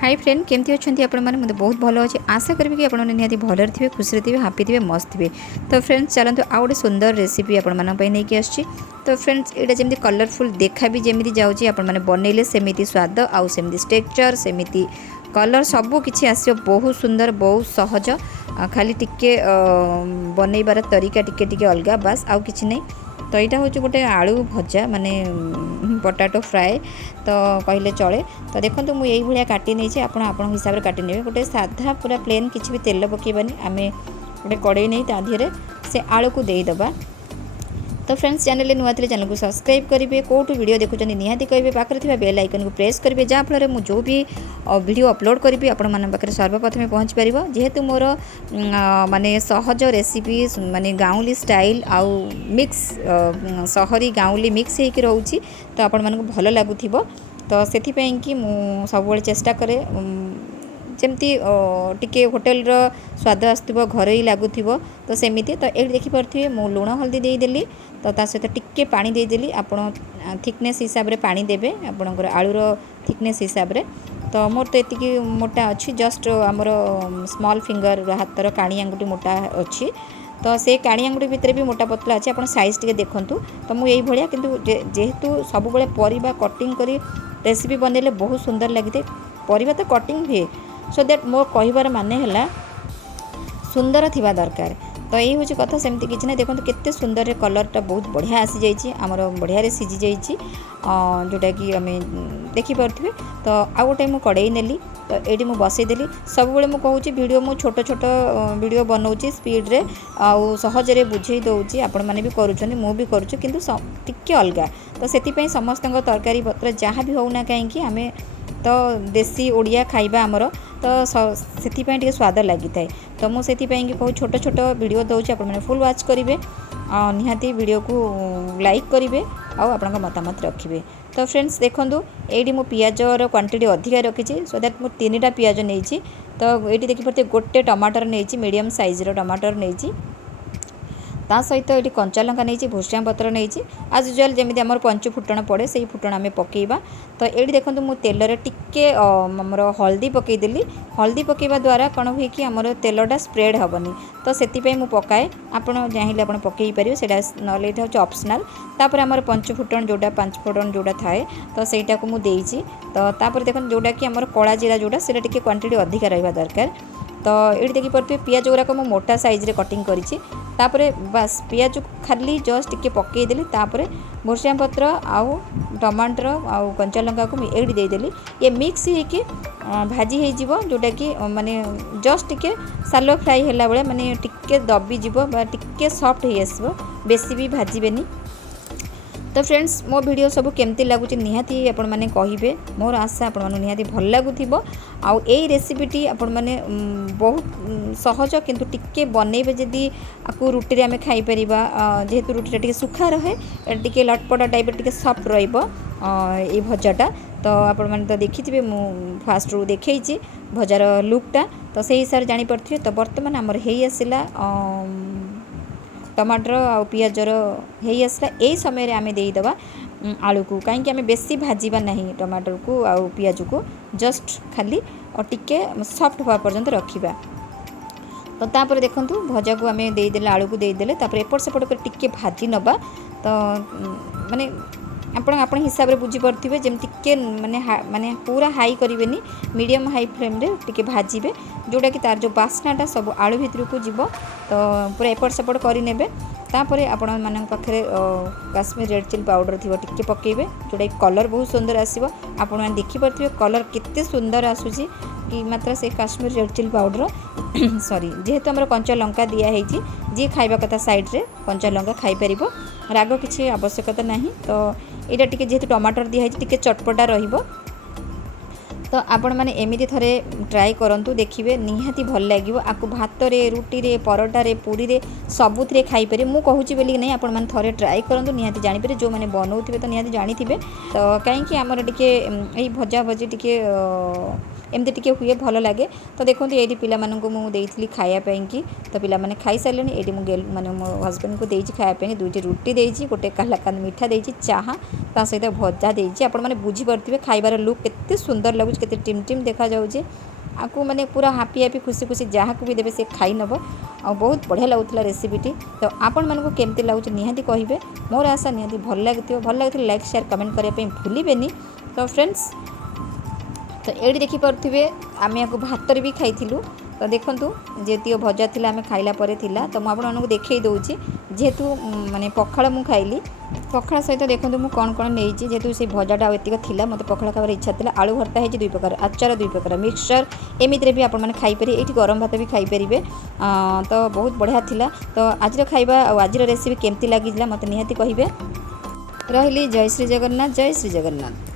Hi friend केमती अच्छा आपण मैंने बहुत भल अच्छे आशा करी कि आपने निहाती भलर थे खुशी थे हापी थे मस्त थे। तो फ्रेंड्स चलते आउ गोटे सुंदर रेसिपी आपंप आसी। तो फ्रेंड्स यहाँ जमी कलरफुल देखा भी जमी जाऊँगी आपने बनइले सेमती स्वाद आउ सेमती टेक्चर सेमती कलर सबू किसी आस बहुत सुंदर बहुत सहज खाली टिके बनइबार तरीका टिके अलग बास आउ कि नहीं। तो यहाँ हूँ गोटे आलू भजा माने पोटाटो फ्राए तो कहले चले। तो देखो मुझे भाया काटी नहीं आप हिसाब से काटी ने गोटे साधा पूरा प्लेन किसी भी तेल पकेबानी आम गोटे कड़े नहीं तादिहरे से आलू को देदेबा। तो फ्रेंड्स चैनल नुआ थे चैनल को सब्सक्राइब करेंगे कौटू वीडियो देखुं निहाती करेंगे पाखे थी बेल आइकन को प्रेस करेंगे जहाँफल मुझे जो भी वीडियो अपलोड करी आपरे सर्वप्रथमें पहुँच पार जेहेतु मोर माने सहज रेसिपी माने गाँवली स्टाइल आउ मिक्स सहरी गाँवली मिक्स होकर रोचे तो आपण मानक भल लगुव। तो से सब चेष्टा करे जमती टिके होटेल स्वाद आसुव घर ही लगुव। तो सेमती तो ये देखिपे मु लुण हल्दी देदेली तो सहित टिके पानी देदेली आपण थिकनेस हिसाब से पानी देवे आपणकर आलूर थिकनेस हिसाब से। तो मोर तो ये मोटा अच्छी जस्ट आमर स्मॉल फिंगर हाथर काणी आंगुठी मोटा अच्छी तो से काणी आंगुठी भितर भी मोटा पतला अच्छे आप साइज टे देखूँ। तो मुझे भाया किंतु जेहेतु सब बड़े परिबा कटिंग करी रेसिपी बनइले बहुत सुंदर लगी परिबा तो कटिंग हुए सो दैट मोर कहबार माने है सुंदर थिबा दरकार। तो यही हूँ कथा सेमती किसी ना देखो केते सुंदर कलरटा बहुत बढ़िया आसी जाइए आमर बढ़िया सीझी जाइए जोटा कि आम देखिपे। तो आउ गोटे मुझे कड़े नेली तो ये मुझे बसईदेली सब मुझे कहूँ वीडियो मु छोट छोट वीडियो बनाऊँगी स्पीड रे आउ सहजरे बुझे दौची आपण मैंने भी करुँच मु भी करुँ किंतु टिके अलग। तो से समस्त तरकारी पत्र जहाँ भी होना कहीं आम तो देसी ओडिया खाइबा आमर तो से स्वाद लगी थाए। तो मुझे कहूँ छोट छोट वीडियो दूसरी आप फुल वाच करेंगे निहाती वीडियो को लाइक करेंगे आउ आपण मतामत रखिए। तो फ्रेंड्स देखूँ ये मु पियाजर क्वांटिटी अधिका रखी सो दैट मु 3टा पियाज नहीं। तो ये देखिए गोटे टमाटर नहीं मीडियम साइज्र टमाटर नहीं ता सहित ये कंचा लंका नहीं भूषा पत्र नहीं आज यूजुआल जमी आम पंच फुटण पड़े से फुटण आम पकेबा। तो ये देखो मुझे तेलर टिके आमर हल्दी पकईदेली हल्दी पकेबा द्वारा कौन हुए कि आमर तेलटा स्प्रेड हेनी तो से पकाए आपड़ चाहिए आप पकई पारे से ना हूँ ऑप्शनल। तापर आमर पंच फुटण जोटा 5 फुटण जोटा थाए तो सहीटा को मुझे तो देखो जोटा कि आमर कला जीरा जोटा से क्वांटिटी अधिका रहा दरकार। तो ये देखिए पियाज गुराक मु मोटा साइज कटिंग करी बास पियाज खाली जस्ट टिके पकईदेली भुर्सिया पत्र आउ टमाटर आउ कंचा लंका को ये देदेली ये मिक्स होगी भाजी हो जोटा कि माने जस्ट टिके सालो फ्राई है बेले माने टिके दबीज टिके सॉफ्ट हो आसो बेसी भी भाजबेनी। तो फ्रेंड्स मो वीडियो सब केमती लगुच निहाती आपण मैंने कहे मोर आशा आपण मैंने निहाती भल लगुव। आउ यही रेसिपीटी आपण मैंने बहुत सहज किंतु टिके बनइबे जदि आपको रुटी आम खाईपर जेहेतु रुटीटा टिके सुखा रहे टिके लटपटा टाइप टिके सॉफ्ट रही भजाटा। तो आपण मैंने तो देखिथे मु फास्ट रू देखी भजार लुकटा तो से हिसाब से जापे। तो बर्तमान आमर हो आसला टमाटर आ पियाजर हो आसला यही समय आम देदेबा आलू को कहीं आम बेसी भाजवा ना टमाटर को आ पियाज को जस्ट खाली और टिके सॉफ्ट हवा पर्यंत रखा। तो तापर देखूँ भजा को आम देदेले आलू को देदेले एपट सेपट कर टिके भाजी नबा। तो माने आपण हिसाब से बुझीपे जमी टिके माने माने पूरा हाई करेंगे मीडियम हाई फ्लेम रे टिके भाजबे जोटा कि तार जो बास्नाटा सब आलू भितर को जीव। तो पूरा एपट सेपट करे तापर आपण मान पाखे काश्मीर रेड चिली पाउडर थी टिके पकेबे जोटा कि कलर बहुत सुंदर आसो आपण मैंने देखिपे कलर केते सुंदर आसूसी कि मात्र से Kashmir red chilli powder sorry जेहेतु आम कंचा लंका दिखाई जी खाइबा कथा साइड रे कंचा लंका खाई परिबो राग किसी आवश्यकता नहीं। तो यहाँ टी जेहेतु टमाटर दिखाई टी चटपटा रहिबो। तो आपण मैंने एमती थरे ट्राए करंतु देखिए निहाती भल लगे आपको भात रे रुटी रे परोटा रे पूरी रे सबुथ खाई पारे मु कहूँ बोली नहीं आपण मैंने थरे ट्राए करंतु निहाती जानीपारे जो मैंने बनाऊे तो निहाती जानी थे। तो कहीं आमर टिके भजा भजी टिके एमती टिके हुए भल लगे। तो देखो ये पिलामानंकु मु देइथिली खाया पैंकी तो पिला माने खाई सारलेनी। एटी मु माने मो हस्बैंड को देइछि खाया पैंकी दुईटी रुटी देइछि गोटे कालाकांद मिठा देइछि चाहा ता सहित भजा देइछि। आपण माने बुझी परथिबे खाइबार लुक केते सुंदर लागुछि केते टिम टिम देखा जाउछि आपको माने पूरा हैप्पी हैप्पी खुशी खुशी जहाँ को भी देवे से खाई नब आ बहुत बढ़िया लगुला रेसिपीटी। तो आपण मानक केमती लगुच निहाती कहिबे मोर आशा निहाती भल लगे लाइक शेयर कमेंट करने भूलें। तो फ्रेंड्स तो ये देखिपे आम या भातर भी खाइलु। तो देखूँ जी भजा थी आम खाइला थिला तो मुझे देखई दूची जेहेतु माने पखाड़ मु खाइली पखाड़ सहित देखो मुझे कौन कौन नहीं जेहेतु से भजाटा एतिक थिला मत पखाड़ खावर इच्छा था। आलू भर्ता है 2 प्रकार आचार 2 प्रकार मिक्सचर एमती भी आपण मैंने खाईपर ये गरम भात भी खाईपर तो बहुत बढ़िया थिला। तो आज खाइबा आज रेसिपी केमती लगी मत निहाती कहिबे। रहिली जय श्री जगन्नाथ जय श्री जगन्नाथ।